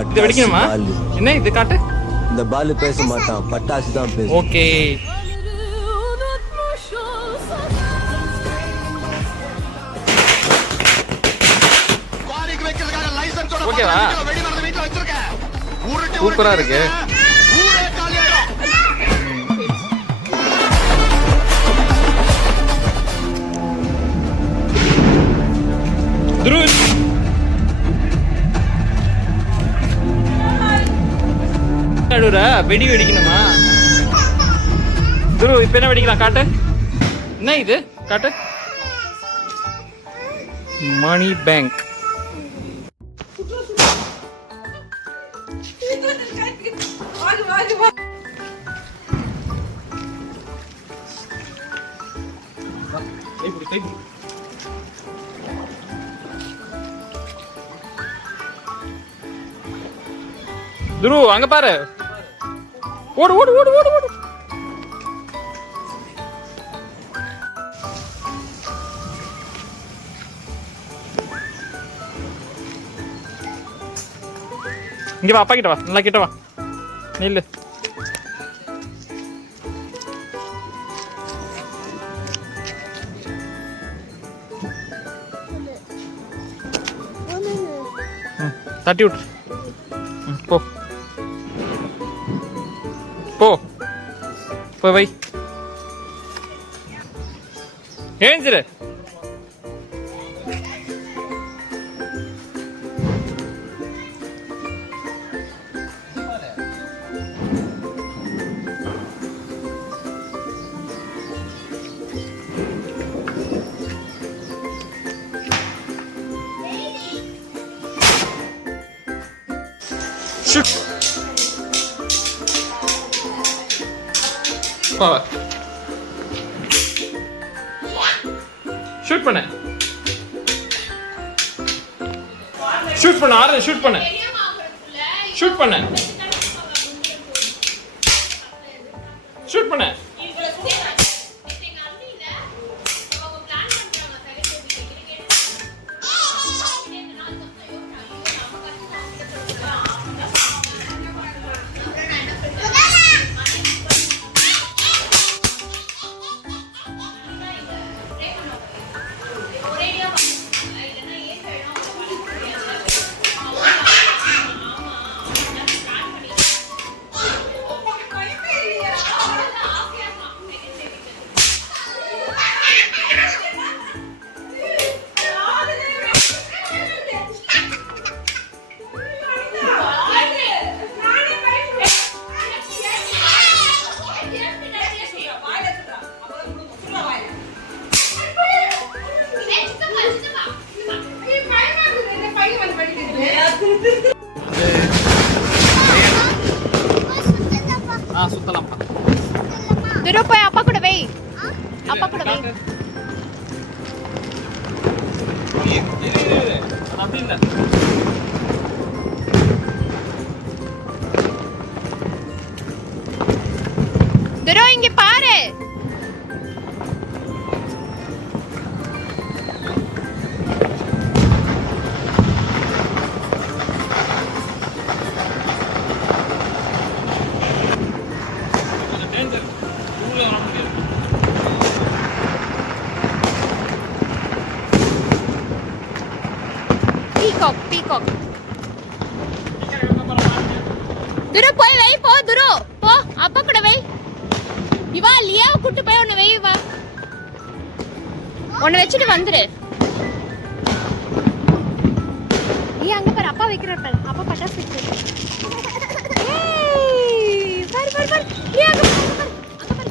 இது வெடிக்கணுமா? என்ன இது காட்டு. இந்த பால் பேச மாட்டான், பட்டாசு தான் பேசும். ஓகே. ஓகேவா? சூப்பரா இருக்கு. வெடி வெடிக்கணுமா? துரு இப்ப என்ன வெடிக்கலாம் காட்டு. என்ன இது காட்டு. மணி பேங்க். துரு அங்க பாரு. ஓடு ஓடு ஓடு ஓடு ஓடு. இங்க வா, அப்பா கிட்ட வா, நல்லா கிட்ட வா. நில்லு. தட்டி விட்டு போ போ போய் வை. எழுந்திரு. ஷூட். ஷூட் பண்ணு. ஷூட் பண்ணு. ஆறு ஷூட் பண்ணு. ஷூட் பண்ணு. ஷூட் பண்ணு. சுத்தலாம்ப்பா. துரு போய் அப்பா கூட வை. அப்பா கூட வை. அப்படி இல்ல. துரு இங்க பாரு. பீகாக். துரு போய் வை. போ துரு போ, அப்பா கூட வை. இவா லியாவை கூட்டு போய் உன்னை வை. வா, உன்னை வச்சுட்டு வந்துரு. நீ அங்க பாரு, அப்பா வைக்கிறார் பாரு. அப்பா பட்டாசு வைக்கிறார். ஏய் பாரு பாரு பாரு. லியா அங்க பாரு, அங்க பாரு.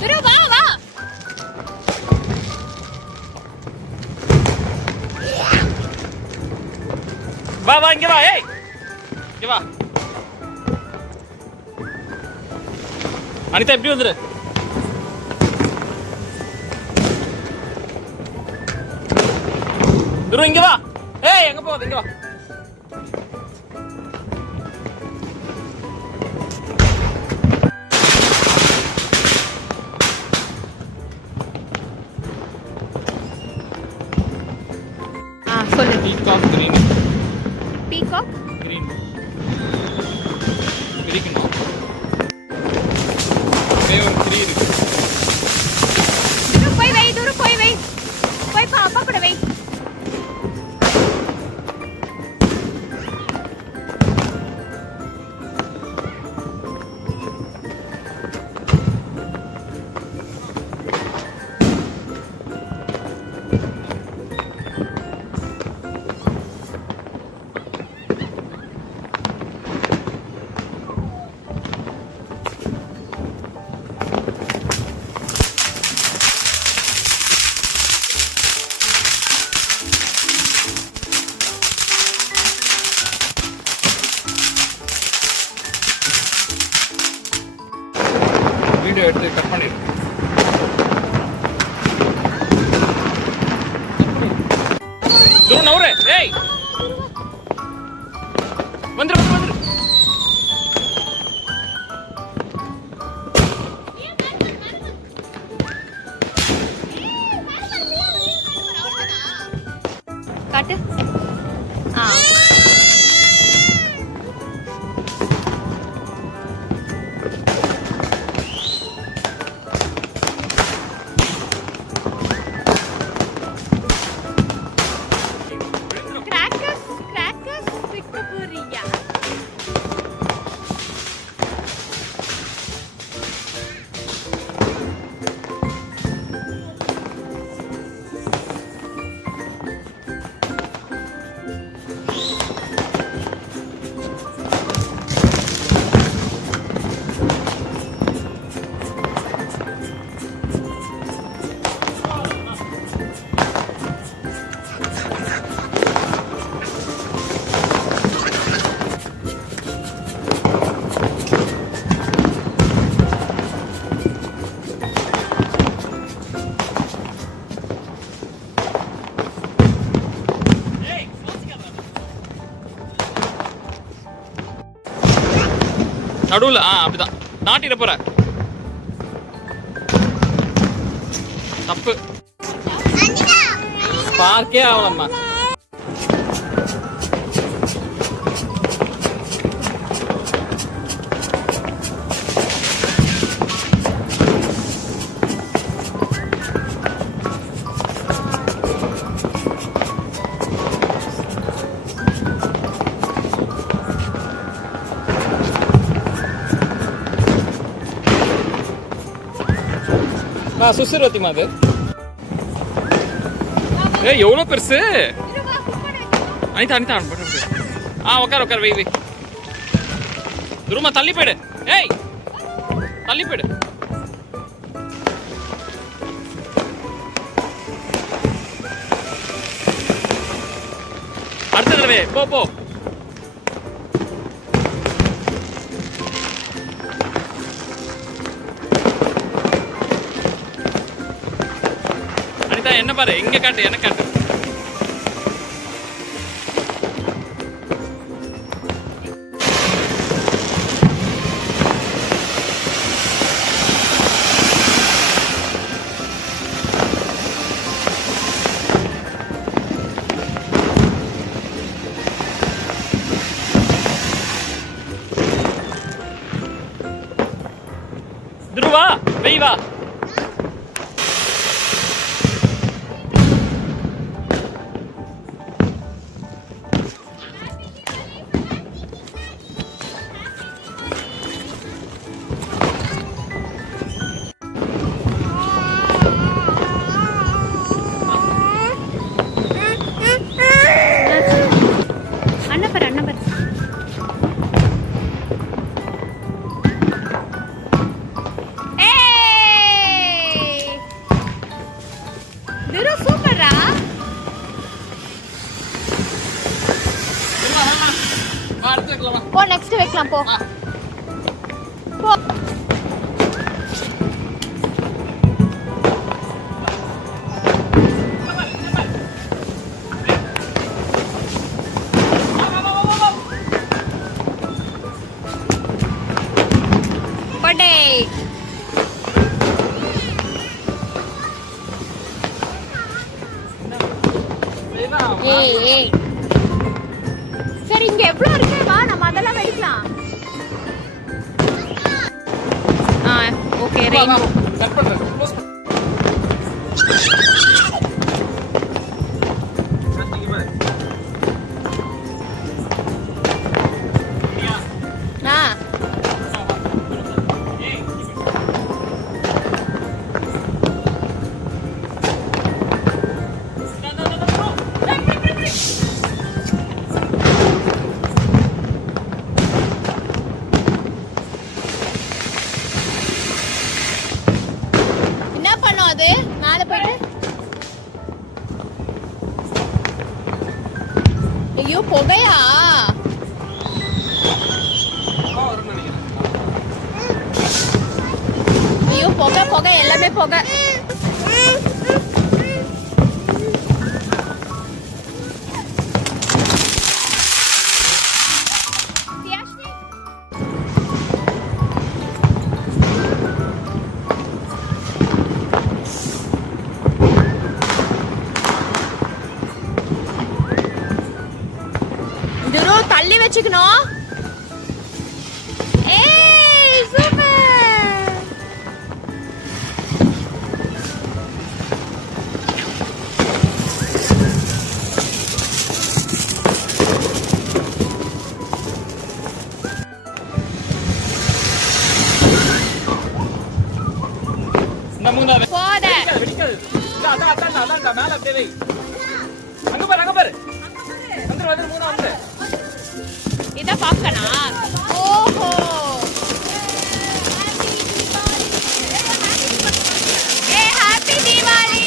துரு வா வா. வா வா இங்க வா. ஏய் இங்க வா. அனிதா எப்படி வந்துரு. துரு இங்க வா. ஏய் எங்க போகுது, இங்க வா. சொல்லு. Peacock green. Peacock green. பிரிக்கணும். ஒரே ஒரு 3 இருக்கு. துரு போய் வை, துரு போய் வை. போய் பா அப்பா கூட வை. வீடியோ எடுத்து கட் பண்ணிடு. துரு நவுரு. ஏய் வந்துரு வந்துரு வந்துரு. காட்டு. ஆ கிராக்கர்ஸ் கிராக்கர்ஸ் விட்டு போறியா? நடுவுல அப்படிதான் நாட்டிட போற. தப்பு. பார்க்கே ஆகலம்மா. சுசுரத்தி மாதிரி. ஏய் எவ்வளோ பெருசு. அனிதா அனிதா உட்கார் உட்கார் வை வை. துருமா தள்ளி போயிடு. ஏய் தள்ளி போயிடு. அடுத்த தடவை போ போ. அனிதா என்ன பாரு, இங்க காட்டு, என்ன காட்டு. துருவா வெய் வா. அண்ணப்பர் அண்ணப்பர். துரு சூப்பரா. போ நெக்ஸ்ட் வைக்கலாம் போ போ. படே ஏய் ஏய் சரி இங்க எவ்வளவு இருக்கு வா நம்ம அதெல்லாம் வெடிக்கலாம் ஓகே ரெயின்போ கட் பண்றேன் க்ளோஸ் என்ன பண்ணும் அது மேல போயிட்டு ஐயோ புகையா ஐயோ புகை புகை எல்லாமே புகை தள்ளி வச்சுக்கணும் ஏய் சூப்பர் இந்த மூணாவது போத வெடிக்காது அதான் மேல அப்படியே வை அங்க பாரு வந்து மூணாவது இத பாக்கனா ஓஹோ ஏ ஹேப்பி தீபாவளி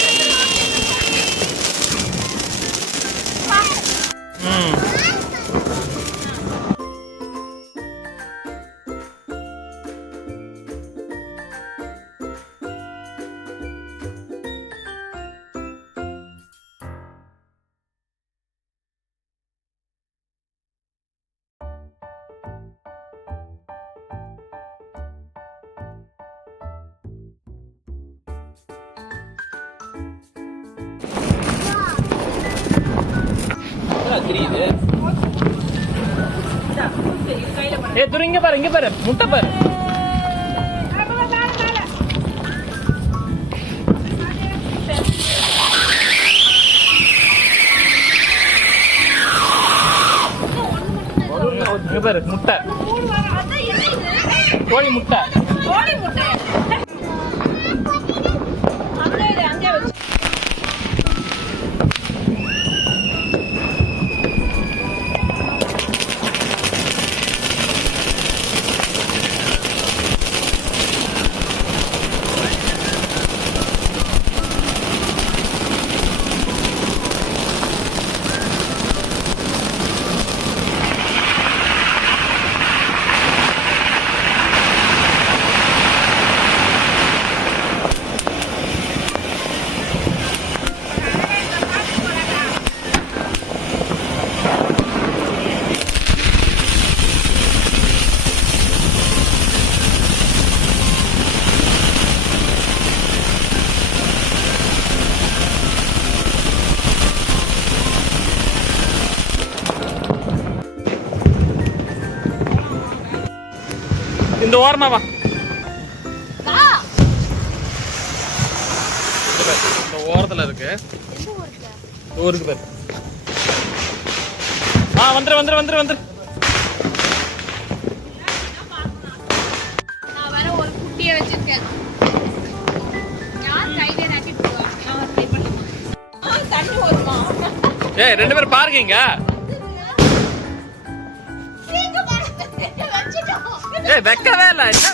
ஏ துரு இங்க பாரு முட்டை பாரு இங்க பாரு முட்டை கோழி முட்டை இந்த ஓரமா வா இந்த ஓரத்துல இருக்கு ஊருக்கு பேர் வந்துரு நான் வர ஒரு குட்டியை வச்சிருக்கேன் யார் கையில நட்டிட்டு போவா நான் ட்ரை பண்ணுவேன் தண்ணி வருமா ஏய் ரெண்டு பேரும் பாருங்க இங்க ஏய் வெக்கவே இல்ல என்ன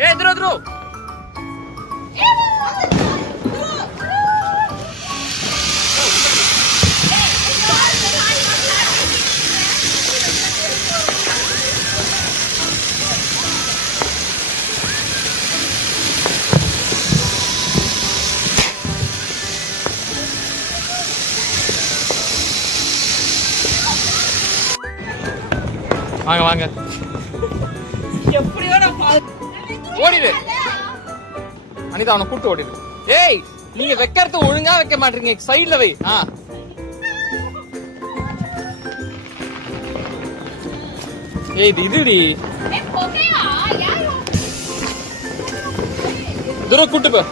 ஏய் துரு வாங்க எப்படியோ நான் ஓடிடு அனிதா அவனை கூப்பிட்டு ஓடிடு ஏய் நீங்க வைக்கிறது ஒழுங்கா வைக்க மாட்டீங்க. சைடுல வை. ஏய் இது இதுடி. தூரம் கூட்டு போ.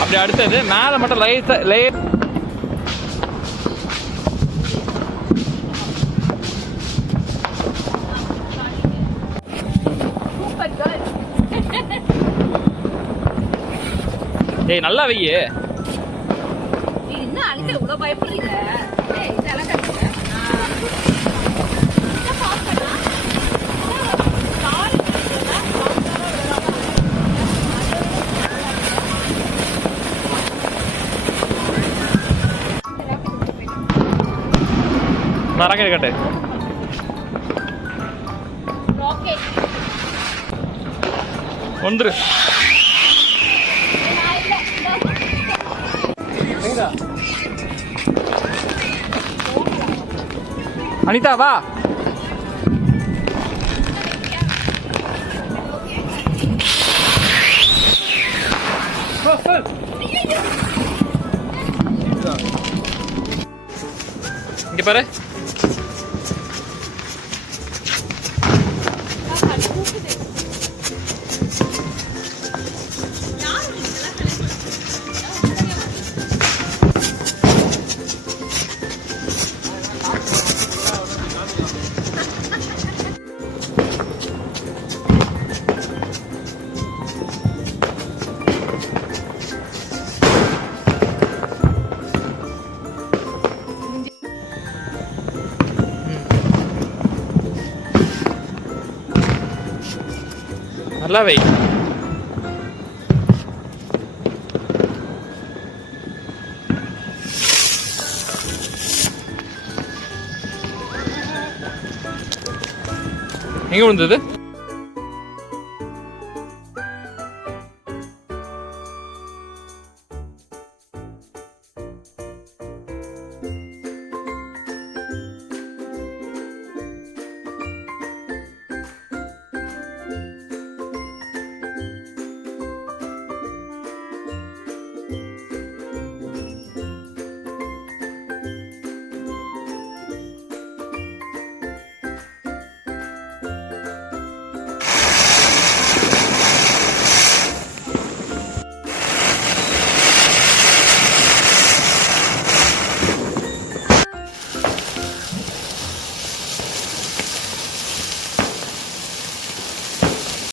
அப்படி அடுத்தது மேல மட்டும் லே ஏய் நல்லா வையே. என்ன அழுத்த இவ்வளவு பயப்படுறீங்க? ஏய் இதெல்லாம் கட்டுங்க. நான் ராக்கெட் கட்டு. ராக்கெட் ஒன்று அனிதா வா. இங்க பாரு. நல்லா வை. எங்க விழுந்தது?